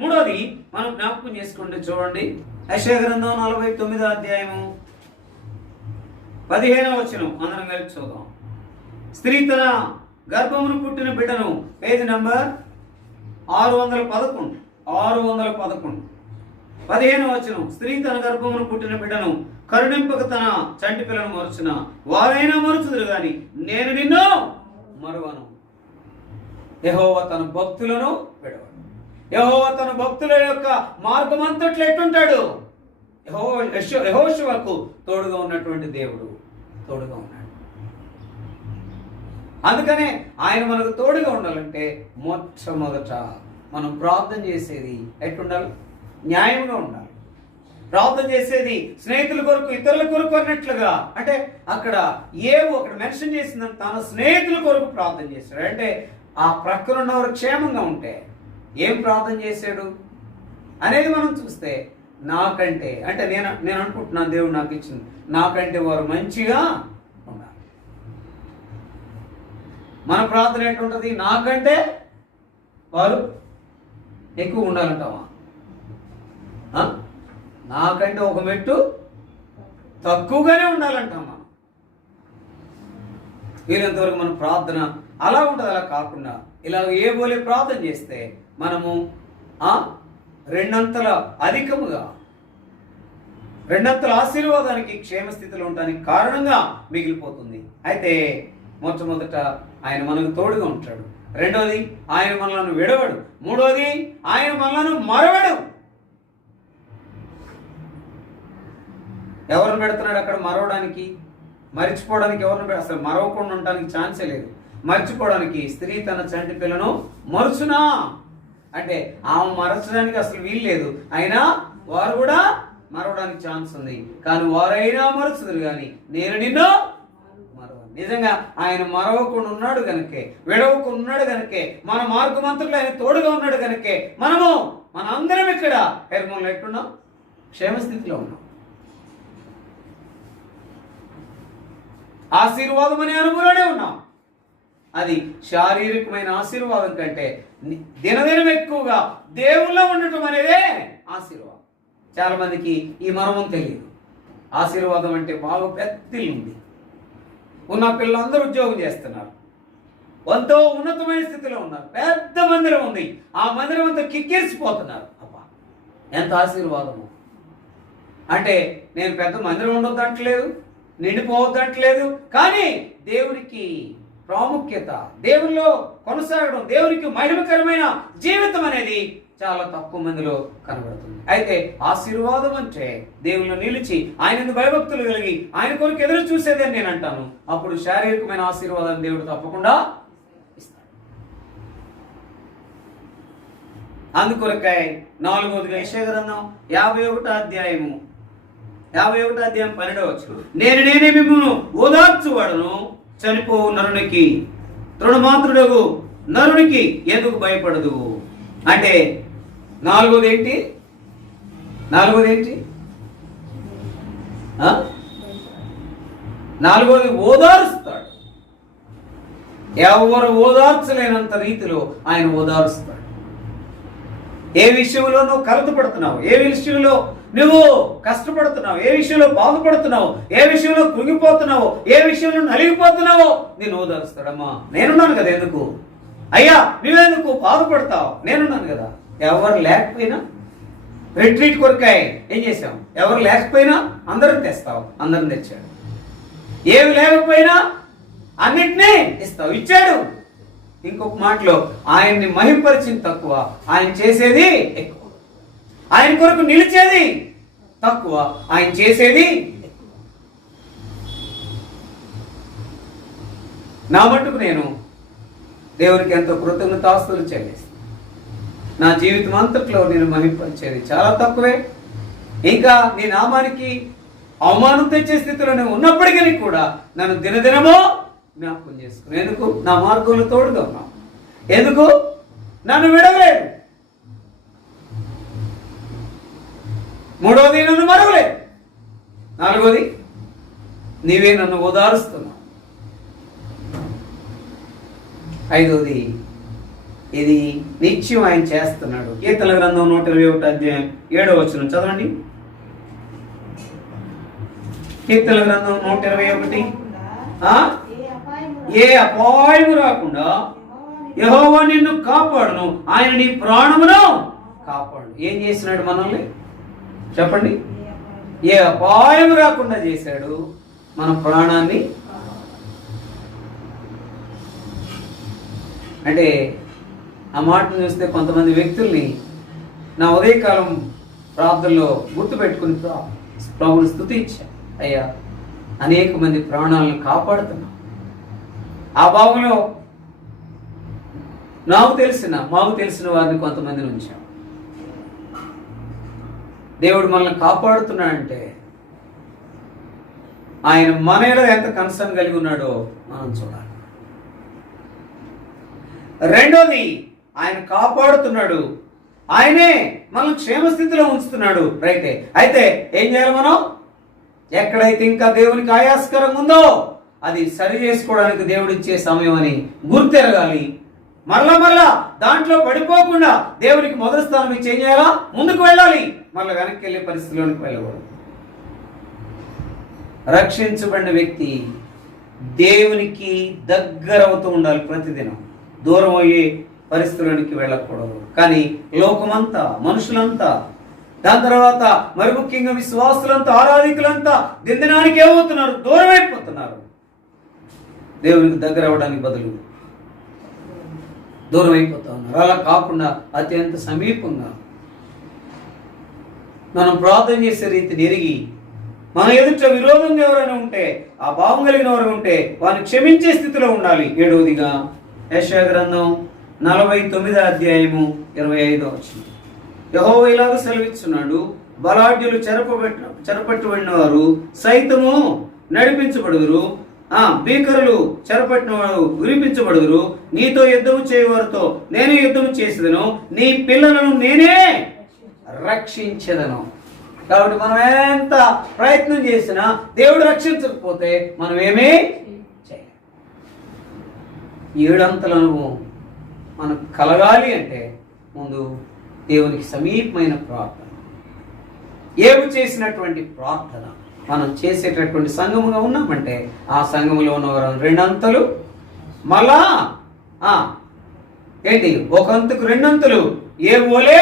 మూడోది మనం జ్ఞాపకం చేసుకుంటే చూడండి, యెషయా గ్రంథం 49వ అధ్యాయము 15వ వచనం అందరం కలిసి చూద్దాం. స్త్రీ తన గర్భమును పుట్టిన బిడ్డను, పేజ్ నంబర్ 611 15వ వచనం. స్త్రీ తన గర్భమును పుట్టిన బిడ్డను కరుణింపక తన చంటి పిల్లను మరుచున, వారైనా మరుచుదురు గాని నేను నిన్ను మరువను. యెహోవా తన భక్తులను విడవడు. యెహోవా తన భక్తుల యొక్క మార్గం అంతట్లో ఎట్టుంటాడు? యెహోషువకు తోడుగా ఉన్నటువంటి దేవుడు తోడుగా ఉన్నాడు. అందుకనే ఆయన మనకు తోడుగా ఉండాలంటే మొట్టమొదట మనం ప్రార్థన చేసేది ఎట్టుండాలి? న్యాయంగా ఉండాలి. ప్రార్థన చేసేది స్నేహితుల కొరకు, ఇతరుల కొరకు అన్నట్లుగా. అంటే అక్కడ మెన్షన్ చేసిందని తన స్నేహితుల కొరకు ప్రార్థన చేశాడు. అంటే ఆ ప్రక్కన ఉన్నవారు క్షేమంగా ఉంటే ఏం ప్రార్థన చేశాడు అనేది మనం చూస్తే, నాకంటే అంటే నేను అనుకుంటున్నాను దేవుడు నాకు ఇచ్చింది, నాకంటే వారు మంచిగా ఉండాలి. మన ప్రార్థన ఎట్లుంటుంది? నాకంటే వారు ఎక్కువ ఉండాలంటావా? నాకంటే ఒక మెట్టు తక్కువగానే ఉండాలంటాం మనం. వీరంతవరకు మన ప్రార్థన అలా ఉంటుంది. అలా కాకుండా ఇలా ఏబోలే ప్రార్థన చేస్తే మనము రెండంతల అధికముగా, రెండంతల ఆశీర్వాదానికి, క్షేమస్థితిలో ఉండడానికి కారణంగా మిగిలిపోతుంది. అయితే మొట్టమొదట ఆయన మనకు తోడుగా ఉంటాడు. రెండోది ఆయన మనలను విడవడు. మూడోది ఆయన మనలను మరవడు. ఎవరిని పెడుతున్నాడు అక్కడ మరవడానికి? మరిచిపోవడానికి ఎవరిని అసలు మరవకుండా ఉండడానికి ఛాన్సే లేదు. మర్చిపోవడానికి స్త్రీ తన చంటి పిల్లను మరుచునా అంటే ఆమె మరచడానికి అసలు వీలు లేదు. అయినా వారు కూడా మరవడానికి ఛాన్స్ ఉంది. కానీ వారైనా మరుచుదురు కానీ నేను నిన్ను మరవను. నిజంగా ఆయన మరవకుండా ఉన్నాడు కనుకే, విడవకుండా ఉన్నాడు కనుకే, మన మార్గమంతట్లో ఆయన తోడుగా ఉన్నాడు కనుకే మన అందరం ఇక్కడ హెర్మోన్లో ఎట్టున్నాం? క్షేమస్థితిలో ఉన్నాం. ఆశీర్వాదం అనే అనుభవంలోనే ఉన్నాం. అది శారీరకమైన ఆశీర్వాదం కంటే దినదినం ఎక్కువగా దేవుల్లో ఉండటం అనేదే ఆశీర్వాదం. చాలా మందికి ఈ మర్మం తెలియదు. ఆశీర్వాదం అంటే బాగా పెద్ద ఉంది. ఉన్న పిల్లలందరూ ఉద్యోగం చేస్తున్నారు, ఎంతో ఉన్నతమైన స్థితిలో ఉన్నారు, పెద్ద మందిరం ఉంది, ఆ మందిరం అంతా కిక్కిరిసిపోతున్నారు. అబ్బా ఎంత ఆశీర్వాదము! అంటే నేను పెద్ద మందిరం ఉండొద్దంటలేదు, నిండిపోవద్దంటలేదు, కానీ దేవునికి ప్రాముఖ్యత, దేవుల్లో కొనసాగడం, దేవునికి మహిమకరమైన జీవితం అనేది చాలా తక్కువ మందిలో కనబడుతుంది. అయితే ఆశీర్వాదం అంటే దేవుళ్ళు నిలిచి ఆయన భయభక్తులు కలిగి ఆయన కొరకు ఎదురు చూసేది అని నేను అంటాను. అప్పుడు శారీరకమైన ఆశీర్వాదాన్ని దేవుడు తప్పకుండా ఇస్తాడు. అందుకొరకాయ నాలుగవదిగా యెషయా గ్రంథం 51వ అధ్యాయం 12వ వచనం. నేనే మిమ్మును ఓదార్చువాడను, చనిపోవు నరునికి తృణమాత్రుడగు నరునికి ఎందుకు భయపడదు అంటే నాలుగోది ఏంటి? నాలుగోది ఓదారుస్తాడు. ఎవరు ఓదార్చలేనంత రీతిలో ఆయన ఓదారుస్తాడు. ఏ విషయంలో నువ్వు కలతపడుతున్నావు, ఏ విషయంలో నువ్వు కష్టపడుతున్నావు, ఏ విషయంలో బాధపడుతున్నావు, ఏ విషయంలో కృంగిపోతున్నావు, ఏ విషయంలో నలిగిపోతున్నావో నేను ఓదారుస్తాడమ్మా. నేనున్నాను కదా, ఎందుకు అయ్యా నువ్వెందుకు బాధపడతావు? నేనున్నాను కదా. ఎవరు లేకపోయినా రిట్రీట్ కొరకాయ ఏం చేసాం? ఎవరు లేకపోయినా అందరిని తెస్తావు, అందరిని తెచ్చాడు. ఏమి లేకపోయినా అన్నిటినీ ఇస్తావు, ఇచ్చాడు. ఇంకొక మాటలో ఆయన్ని మహింపరిచింది తక్కువ, ఆయన చేసేది ఎక్కువ. ఆయన కొరకు నిలిచేది తక్కువ, ఆయన చేసేది ఎక్కువ. నా మట్టుకు నేను దేవునికి ఎంతో కృతజ్ఞతాస్తులు చెల్లిస్తాను. నా జీవితం అంతట్లో నేను మహింపరిచేది చాలా తక్కువే. ఇంకా నీ నామానికి అవమానం తెచ్చే స్థితిలో నేను ఉన్నప్పటికీ కూడా నన్ను దినదినమో జ్ఞాపకం చేసుకుని, ఎందుకు నా మార్గంలో తోడుగా ఉన్నావు, ఎందుకు నన్ను విడవలేదు. మూడవది నన్ను మరవలేదు. నాలుగోది నీవే నన్ను ఓదారుస్తున్నావు. ఐదవది ఇది నిత్యం ఆయన చేస్తున్నాడు. కీర్తనల గ్రంథం 121 అధ్యాయం 7వ వచనం చదవండి. కీర్తనల గ్రంథం 121. ఏ అపాయము రాకుండా యెహోవా నిన్ను కాపాడును, ఆయన నీ ప్రాణమును కాపాడు. ఏం చేసినాడు మనల్ని చెప్పండి? ఏ అపాయం రాకుండా చేశాడు, మన ప్రాణాన్ని. అంటే ఆ మాటను చూస్తే కొంతమంది వ్యక్తుల్ని నా ఉదయకాలం ప్రార్థనలో గుర్తుపెట్టుకుని ప్రభుని స్తుతించా. అయ్యా, అనేక మంది ప్రాణాలను కాపాడుతున్నా. ఆ భావంలో మాకు తెలిసిన వారిని కొంతమందిని ఉంచాం. దేవుడు మనల్ని కాపాడుతున్నాడంటే ఆయన మన మీద ఎంత కన్సర్న్ కలిగి ఉన్నాడో మనం చూడాలి. రెండోది, ఆయన కాపాడుతున్నాడు, ఆయనే మనం క్షేమస్థితిలో ఉంచుతున్నాడు. రైటే. అయితే ఏం చేయాలి మనం? ఎక్కడైతే ఇంకా దేవునికి ఆయాస్కరంగా ఉందో అది సరి చేసుకోవడానికి దేవుడిచ్చే సమయం అని గుర్తెరగాలి. మరలా దాంట్లో పడిపోకుండా దేవునికి మొదటి స్థానం ఇచ్చి ఏం చేయాలా? ముందుకు వెళ్ళాలి. మళ్ళీ వెనక్కి వెళ్ళే పరిస్థితిలోనికి వెళ్ళకూడదు. రక్షించబడిన వ్యక్తి దేవునికి దగ్గర అవుతూ ఉండాలి ప్రతిదినం. దూరం అయ్యే పరిస్థితుల్లోనికి వెళ్ళకూడదు. కానీ లోకమంతా, మనుషులంతా, దాని తర్వాత మరి ముఖ్యంగా విశ్వాసులంతా, ఆరాధికులంతా దినదినానికి ఏమవుతున్నారు? దూరం అయిపోతున్నారు. దేవునికి దగ్గర అవ్వడానికి బదులు దూరం అయిపోతా ఉన్నారు. అలా కాకుండా అత్యంత సమీపంగా మనం ప్రార్థన చేసే రీతిని ఎరిగి, మన ఎదుట విరోధంగా ఎవరైనా ఉంటే, ఆ భావం కలిగిన వారు ఉంటే వారిని క్షమించే స్థితిలో ఉండాలి. 7వదిగా యెషయా గ్రంథం 49వ అధ్యాయము 25వ వచనం. యెహోవా ఇలాగ సెలవిస్తున్నాడు, బలాఢ్యులు చెరపట్టబడిన వారు సైతము నడిపించబడుదురు, భీకరులు చెరపట్టిన వారు విడిపించబడుదురు. నీతో యుద్ధము చేయవారితో నేనే యుద్ధము చేసేదను, నీ పిల్లలను నేనే రక్షించదను. కాబట్టి మనం ఎంత ప్రయత్నం చేసినా దేవుడు రక్షించకపోతే మనం ఏమీ చేయాలి. 7 అంతల అనుభవం మనకు కలగాలి అంటే ముందు దేవునికి సమీపమైన ప్రార్థన, ఏమి చేసినటువంటి ప్రార్థన మనం చేసేటటువంటి సంఘముగా ఉన్నామంటే ఆ సంఘములో ఉన్నవారు 2 అంతలు, మళ్ళా ఏంటి, 1 అంతకు 2 అంతలు, ఏ ఓలే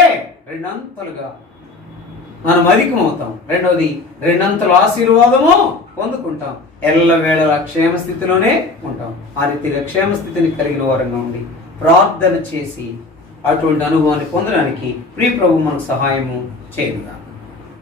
2 అంతలుగా మనం అధికమవుతాం. రెండవది, 2 అంతల ఆశీర్వాదము పొందుకుంటాం. ఎల్లవేళలా క్షేమస్థితిలోనే ఉంటాం. ఆ రీతిగా క్షేమస్థితిని కలిగిన వారంగా ఉండి ప్రార్థన చేసి అటువంటి అనుభవాన్ని పొందడానికి ప్రియ ప్రభు మనకు సహాయము చేయుగా.